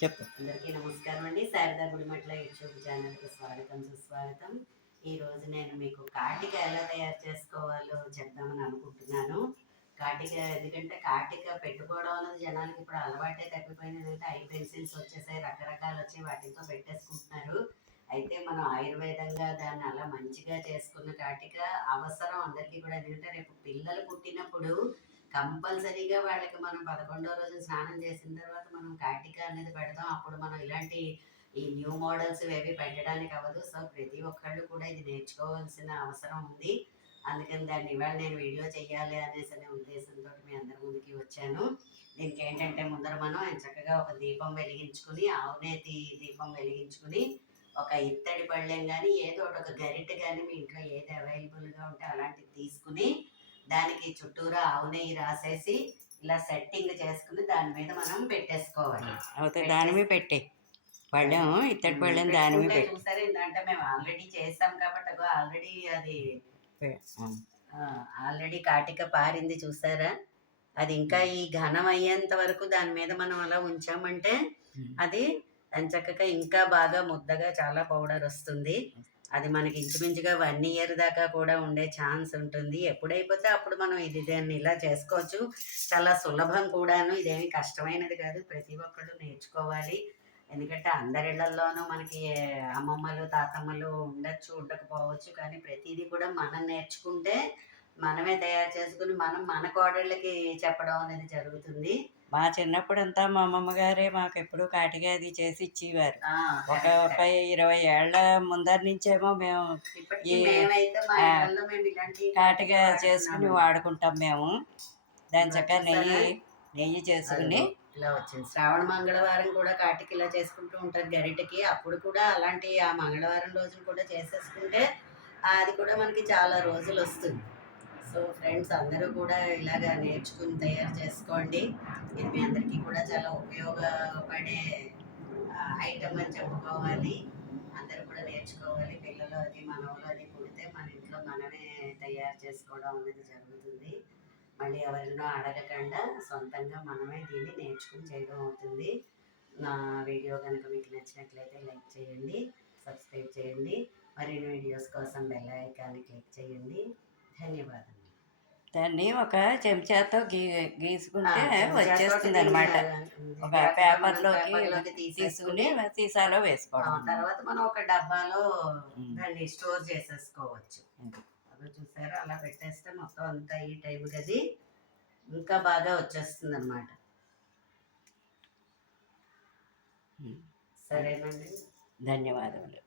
చెప్పు. అందరికీ నమస్కారం అండి. శారదా గుడిమట్ల యూట్యూబ్ ఛానల్‌కి స్వాగతం, సుస్వాగతం. ఈరోజు నేను మీకు కాటిక ఎలా తయారు చేసుకోవాలో చెప్దామని అనుకుంటున్నాను. కాటిక ఎందుకంటే కాటిక పెట్టుకోవడం అన్నది జనాలకి ఇప్పుడు అలవాటే తప్పిపోయింది. ఏంటంటే ఐ పెన్సిల్స్ వచ్చేసాయి, రకరకాలు వచ్చి వాటితో పెట్టేసుకుంటున్నారు. అయితే మనం ఆయుర్వేదంగా దాన్ని అలా మంచిగా చేసుకున్న కాటిక అవసరం అందరికీ కూడా. ఎందుకంటే రేపు పిల్లలు పుట్టినప్పుడు కంపల్సరీగా వాళ్ళకి మనం 11వ రోజు స్నానం చేసిన తర్వాత మనం కాటిక అనేది పెడతాం. అప్పుడు మనం ఇలాంటి ఈ న్యూ మోడల్స్ ఏవి పెట్టడానికి అవ్వదు. సో ప్రతి ఒక్కళ్ళు కూడా ఇది నేర్చుకోవాల్సిన అవసరం ఉంది. అందుకని దాన్ని ఇవాళ నేను వీడియో చేయాలి అనేసి అనే ఉద్దేశంతో మీ అందరి ముందుకి వచ్చాను. దీనికి ఏంటంటే ముందర మనం చక్కగా ఒక దీపం వెలిగించుకుని, ఆవునేతి దీపం వెలిగించుకుని, ఒక ఇత్తడి పళ్ళెం కానీ ఏదో ఒకటి, ఒక గరిటె కానీ మీ ఇంట్లో ఏది అవైలబుల్గా ఉంటే అలాంటిది తీసుకుని దానికి చుట్టూరా ఆవు నెయ్యి రాసేసి ఇలా సెట్టింగ్ చేసుకుని దాని మీద మనం పెట్టేసుకోవాలి. అవుతాయి, దాని మీద పెట్టే పళ్ళెం, ఇత్తడి పళ్ళెం దాని మీద పెట్టి. చూసారు ఏంటంటే మేము ఆల్రెడీ చేసాం కాబట్టి ఆల్రెడీ అది ఆల్రెడీ కాటిక పారింది చూసారా. అది ఇంకా ఈ ఘనం అయ్యేంత వరకు దాని మీద మనం అలా ఉంచామంటే అది చక్కగా ఇంకా బాగా ముద్దగా చాలా పౌడర్ వస్తుంది. అది మనకి ఇంచుమించుగా 1 ఇయర్ దాకా కూడా ఉండే ఛాన్స్ ఉంటుంది. ఎప్పుడైపోతే అప్పుడు మనం దాన్ని ఇలా చేసుకోవచ్చు. చాలా సులభం కూడాను, ఇదేమి కష్టమైనది కాదు. ప్రతి ఒక్కళ్ళు నేర్చుకోవాలి. ఎందుకంటే అందరిళ్లల్లోనూ మనకి అమ్మమ్మలు తాతమ్మలు ఉండొచ్చు, ఉండకపోవచ్చు. కానీ ప్రతిదీ కూడా మనం నేర్చుకుంటే మనమే తయారు చేసుకుని మనం మన కోడళ్ళకి చెప్పడం అనేది జరుగుతుంది. మా చిన్నప్పుడంతా మా అమ్మమ్మ గారే మాకు ఎప్పుడు కాటిగా అది చేసి ఇచ్చేవారు. ఒక 20 ఏళ్ల ముందర నుంచేమో మేము ఈ కాటిగా చేసుకుని వాడుకుంటాం మేము. దాని చక్కగా నెయ్యి చేసుకుని ఇలా వచ్చింది. శ్రావణ మంగళవారం కూడా కాటికి ఇలా చేసుకుంటూ ఉంటారు గరిటెకి. అప్పుడు కూడా అలాంటి ఆ మంగళవారం రోజున కూడా చేసేసుకుంటే అది కూడా మనకి చాలా రోజులు వస్తుంది. సో ఫ్రెండ్స్ అందరూ కూడా ఇలాగా నేర్చుకుని తయారు చేసుకోండి. ఇది మీ అందరికీ కూడా చాలా ఉపయోగపడే ఐటమ్ అని చెప్పుకోవాలి. అందరూ కూడా నేర్చుకోవాలి. పిల్లలు అది మనవలు అది పుడితే మన ఇంట్లో మనమే తయారు చేసుకోవడం అనేది జరుగుతుంది. మళ్ళీ ఎవరినో అడగకుండా సొంతంగా మనమే దీన్ని నేర్చుకుని చేయడం అవుతుంది. నా వీడియో కనుక మీకు నచ్చినట్లయితే లైక్ చేయండి, సబ్స్క్రైబ్ చేయండి. మరిన్ని వీడియోస్ కోసం బెల్ ఐకాన్ని క్లిక్ చేయండి. ధన్యవాదాలు. దాన్ని ఒక చెంచాతో గీసుకుంటే వచ్చేస్తుంది అనమాట. ఒక పేపర్లోకి తీసుకుని సీసాలో వేసుకోవడం. తర్వాత మనం ఒక డబ్బాలో దాన్ని స్టోర్ చేసేసుకోవచ్చు. చూసారా, అలా పెట్టేస్తే మొత్తం అంతా ఈ టైం గది ఇంకా బాగా వచ్చేస్తుంది అనమాట. సరేనండి, ధన్యవాదములు.